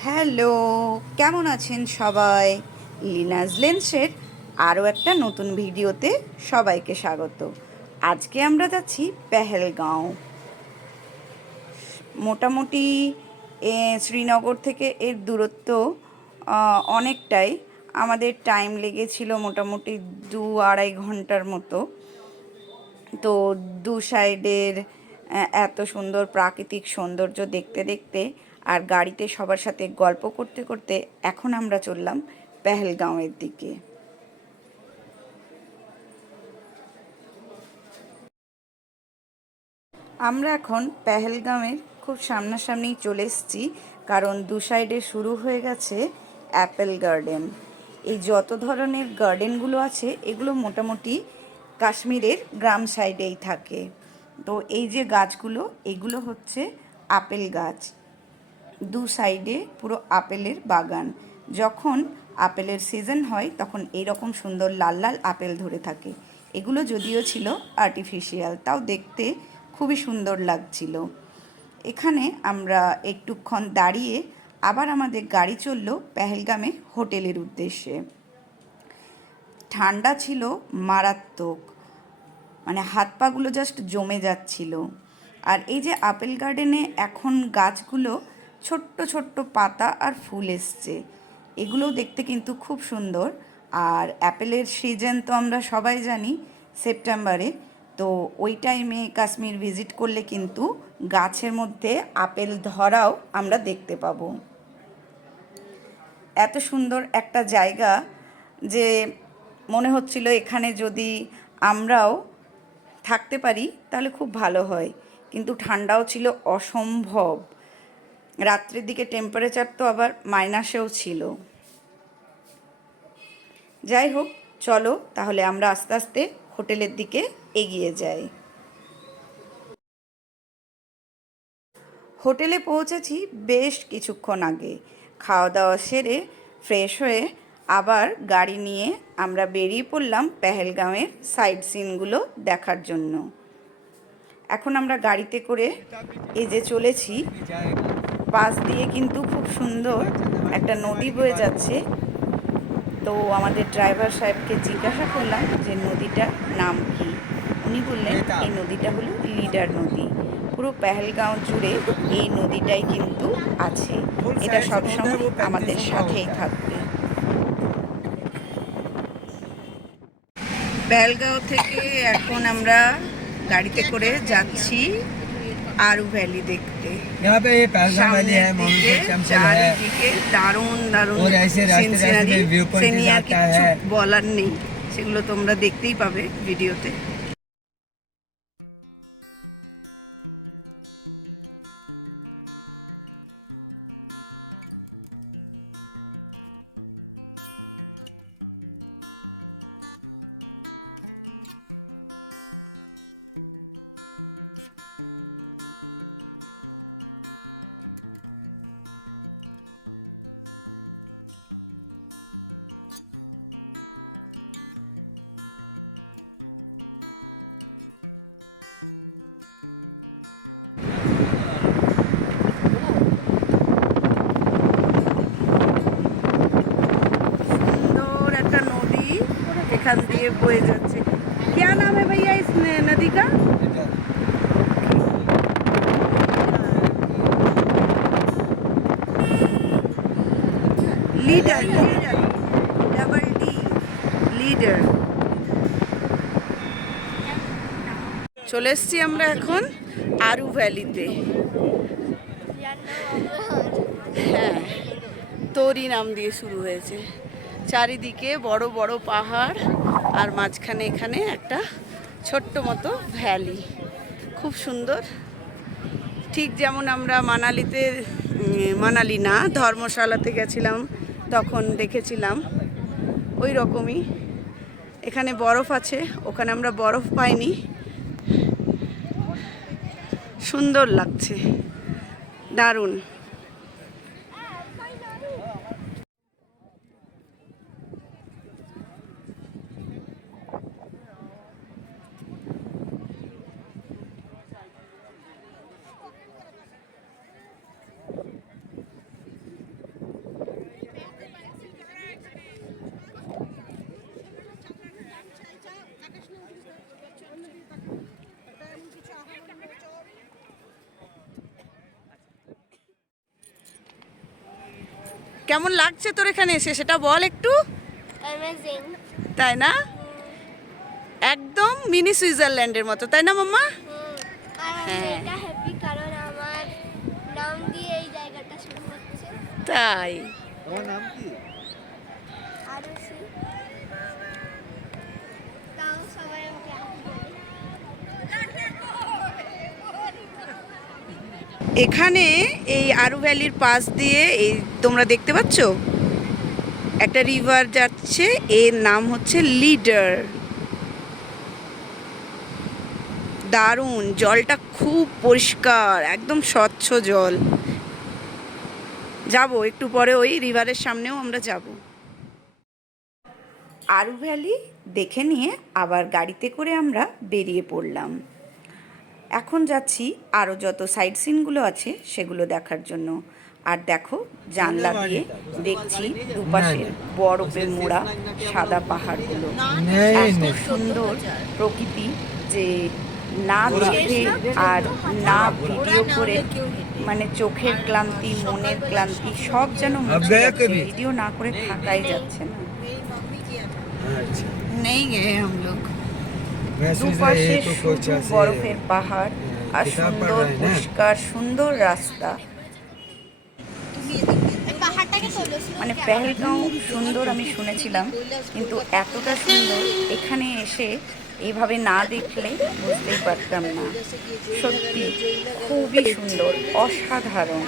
Hello, কেমন আছেন সবাই? লিনাজ লেন্সের আরও একটা নতুন ভিডিওতে সবাইকে স্বাগত। আজকে আমরা যাচ্ছি পেহেলগাঁও। মোটামুটি শ্রীনগর থেকে এর দূরত্ব অনেকটাই। আমাদের টাইম লেগেছিল মোটামুটি দু আড়াই ঘণ্টার মতো। তো দু সাইডের এত সুন্দর প্রাকৃতিক সৌন্দর্য দেখতে দেখতে আর গাড়িতে সবার সাথে গল্প করতে করতে এখন আমরা চললাম পেহেলগাঁওয়ের দিকে। আমরা এখন পেহেলগাঁওয়ের খুব সামনাসামনি চলে এসেছি, কারণ দু সাইডে শুরু হয়ে গেছে অ্যাপেল গার্ডেন। এই যত ধরনের গার্ডেনগুলো আছে, এগুলো মোটামুটি কাশ্মীরের গ্রাম সাইডেই থাকে। তো এই যে গাছগুলো, এগুলো হচ্ছে আপেল গাছ। দু সাইডে পুরো আপেলের বাগান। যখন আপেলের সিজন হয়, তখন এইরকম সুন্দর লাল লাল আপেল ধরে থাকে। এগুলো যদিও ছিল আর্টিফিশিয়াল তাও দেখতে খুবই সুন্দর লাগছিল। এখানে আমরা একটুক্ষণ দাঁড়িয়ে আবার আমাদের গাড়ি চলল পেহেলগামে হোটেলের উদ্দেশ্যে। ঠান্ডা ছিল মারাত্মক মানে হাত পাগুলো জাস্ট জমে যাচ্ছিল। আর এই যে আপেল গার্ডেনে এখন গাছগুলো ছোট্ট ছোট্ট পাতা আর ফুল এসছে। এগুলোও দেখতে কিন্তু খুব সুন্দর। আর অ্যাপেলের সিজন তো আমরা সবাই জানি সেপ্টেম্বরে। তো ওই টাইমে কাশ্মীর ভিজিট করলে কিন্তু গাছের মধ্যে আপেল ধরাও আমরা দেখতে পাবো। এত সুন্দর একটা জায়গা যে মনে হচ্ছিল এখানে যদি আমরাও থাকতে পারি, তাহলে খুব ভালো হয়। কিন্তু ঠান্ডাও ছিল অসম্ভব। রাত্রের দিকে টেম্পারেচার তো আবার মাইনাসেও ছিল। যাই হোক, চলো তাহলে আমরা আস্তে আস্তে হোটেলের দিকে এগিয়ে যাই। হোটেলে পৌঁছেছি বেশ কিছুক্ষণ আগে। খাওয়া দাওয়া সেরে ফ্রেশ হয়ে আবার গাড়ি নিয়ে আমরা বেরিয়ে পড়লাম পেহেলগাঁওয়ের সাইড সিনগুলো দেখার জন্য। এখন আমরা গাড়িতে করে এই যে চলেছি পাশ দিয়ে কিন্তু খুব সুন্দর একটা নদী বয়ে যাচ্ছে। তো আমাদের ড্রাইভার সাহেবকে জিজ্ঞাসা করলাম যে নদীটার নাম কি? উনি বললেন, এই নদীটা হলো লিডার নদী। পুরো পেহেলগাঁও জুড়ে এই নদীটাই কিন্তু আছে। এটা সবসময় আমাদের সাথেই থাকবে। পেহেলগাঁও থেকে এখন আমরা গাড়িতে করে যাচ্ছি। আরু ভ্যালি দেখতে। চারিদিকে দারুণ দারুণ সিনারি সে নিয়ে কিছু বলার নেই সেগুলো তোমরা দেখতেই পাবে ভিডিওতে এখান দিয়ে বয়ে যাচ্ছে क्या नाम है भैया इस न- नदी का leader leader double D leader চলে এসছি আমরা এখন আরু ভ্যালিতে হ্যাঁ তরি নাম দিয়ে শুরু হয়েছে চারিদিকে বড় বড় পাহাড় আর মাঝখানে এখানে একটা ছোট্ট মতো ভ্যালি। খুব সুন্দর। ঠিক যেমন আমরা মানালিতে মানালি না, ধর্মশালাতে গেছিলাম, তখন দেখেছিলাম। ওই রকমই। এখানে বরফ আছে, ওখানে আমরা বরফ পাইনি। সুন্দর লাগছে। দারুণ। কেমন লাগছে তোর এখানে এসে? সেটা বল একটু। তাই না? একদম মিনি সুইজারল্যান্ডের মতো তাই না মাম্মা? হ্যাঁ। এটা হ্যাপি কারণ আমার নাম দিয়ে এই জায়গাটা শুরু হচ্ছে। তাই। নাম কি আরুষি তাও সবাই আমাকে হাত বলে এখানে এই আরু ভ্যালির পাশ দিয়ে এই তোমরা দেখতে পাচ্ছ? একটা রিভার যাচ্ছে, এর নাম হচ্ছে লিডার দারুণ, জলটা খুব পরিষ্কার, একদম স্বচ্ছ জল। যাব, একটু পরে ওই রিভারের সামনেও আমরা যাব। আরু ভ্যালি দেখে নিয়ে আবার গাড়িতে করে আমরা বেরিয়ে পড়লাম। এখন যাচ্ছি আরও যত সাইড সিনগুলো আছে সেগুলো দেখার জন্য। আর দেখো জানলা দিয়ে দেখছি দুপাশের বরফের মোড়া সাদা পাহাড়গুলো। এত সুন্দর প্রকৃতি যে না দেখে আর না ভিডিও করে মানে চোখের ক্লান্তি মনের ক্লান্তি সব যেন ভিডিও না করে থাকাই যাচ্ছে না। নেই গে হম দুপাশে শুধু বরফের পাহাড় আর সুন্দর পরিষ্কার সুন্দর রাস্তা। মানে পেহেলগাঁও সুন্দর আমি শুনেছিলাম কিন্তু এতটা সুন্দর এখানে এসে এভাবে না দেখলে বুঝতেই পারতাম না। সত্যি খুবই সুন্দর অসাধারণ।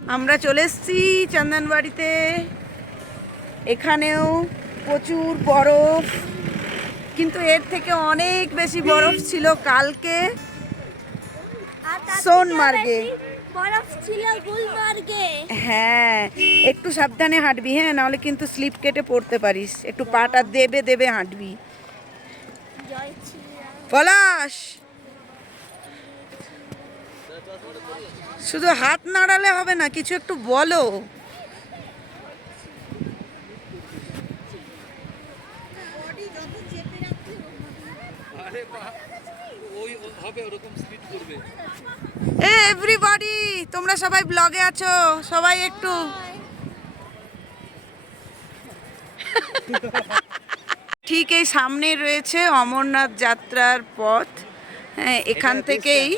আমরা চলে এসেছি চন্দনবাড়িতে। এখানেও প্রচুর বরফ কিন্তু এর থেকে অনেক বেশি বরফ ছিল কালকে সোনমার্গে। বরফ ছিল গুলমার্গে হ্যাঁ একটু সাবধানে হাঁটবি হ্যাঁ নাহলে কিন্তু স্লিপ কেটে পড়তে পারিস। একটু পাটা দেবে দেবে হাঁটবি। পলাশ! শুধু হাত নাড়ালে হবে না কিছু একটু বলো। এ এভরিবডি তোমরা সবাই ব্লগে আছো সবাই একটু। ঠিক এই সামনে রয়েছে অমরনাথ যাত্রার পথ। হ্যাঁ এখান থেকেই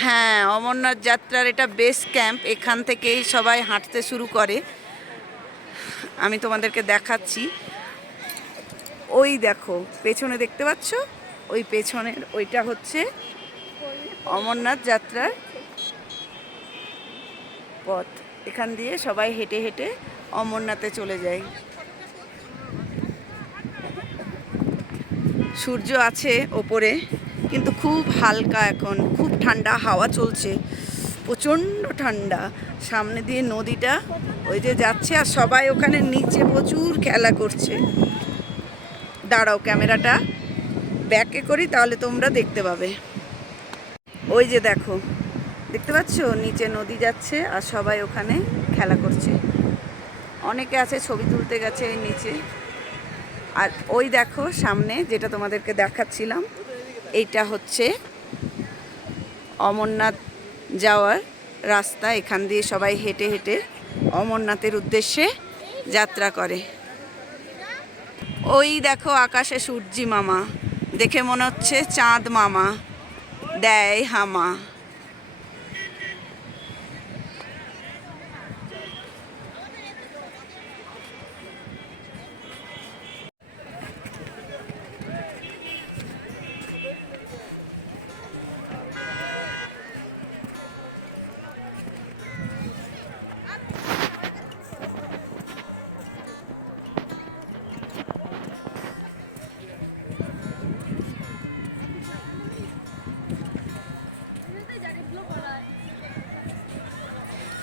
হ্যাঁ অমরনাথ যাত্রার এটা বেস ক্যাম্প এখান থেকেই সবাই হাঁটতে শুরু করে। আমি তোমাদেরকে দেখাচ্ছি। ওই দেখো, পেছনে দেখতে পাচ্ছ? ওই পেছনের, ওইটা হচ্ছে অমরনাথ যাত্রার পথ। এখান দিয়ে সবাই হেঁটে হেঁটে অমরনাথে চলে যায়। সূর্য আছে ওপরে। কিন্তু খুব হালকা এখন, খুব ঠান্ডা, হাওয়া চলছে, প্রচণ্ড ঠান্ডা। সামনে দিয়ে নদীটা, ওই যে যাচ্ছে আর সবাই ওখানে নিচে প্রচুর খেলা করছে। দাঁড়াও ক্যামেরাটা, ব্যাকে করি তাহলে তোমরা দেখতে পাবে। ওই যে দেখো, দেখতে পাচ্ছ? নিচে নদী যাচ্ছে আর সবাই ওখানে খেলা করছে। অনেকে আছে ছবি তুলতে গেছে নিচে। আর ওই দেখো সামনে, যেটা তোমাদেরকে দেখাচ্ছিলাম এইটা হচ্ছে অমরনাথ যাওয়ার রাস্তা। এখান দিয়ে সবাই হেঁটে হেঁটে অমরনাথের উদ্দেশ্যে যাত্রা করে। ওই দেখো আকাশে সূর্যি মামা। দেখে মনে হচ্ছে চাঁদ মামা। দেয় হামা।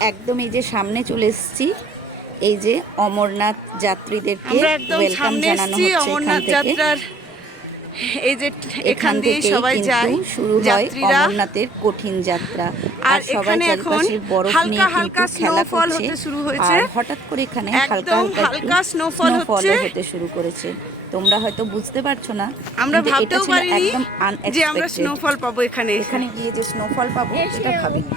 একদম এই যে সামনে চলে এসেছি এই যে অমরনাথ যাত্রীদেরকে ওয়েলকাম সামনে জানানো এসেছি হচ্ছে অমরনাথ যাত্রার এই যে এখান দিয়ে সবাই যায় শুরু হয় অমরনাথের কঠিন যাত্রা। আর সবাই এখানে এখন হালকা নিয়ে হালকা করছে। হতে শুরু হয়েছে। হঠাৎ করে এখানে হালকা হালকা হচ্ছে। হতে শুরু করেছে। তোমরা হয়তো বুঝতে পারছ না আমরা ভাবতেও পারিনি একদম যে আমরা স্নোফল পাবো এখানে এখানে গিয়ে যে স্নোফল পাবো এটা ভাবিনি।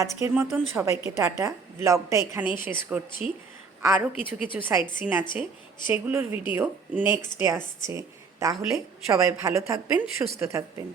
আজকের মতন সবাইকে টাটা। ব্লগটা এখানেই শেষ করছি। আরও কিছু কিছু সাইট সিন আছে, সেগুলোর ভিডিও নেক্সট ডে আসছে। তাহলে সবাই ভালো থাকবেন, সুস্থ থাকবেন।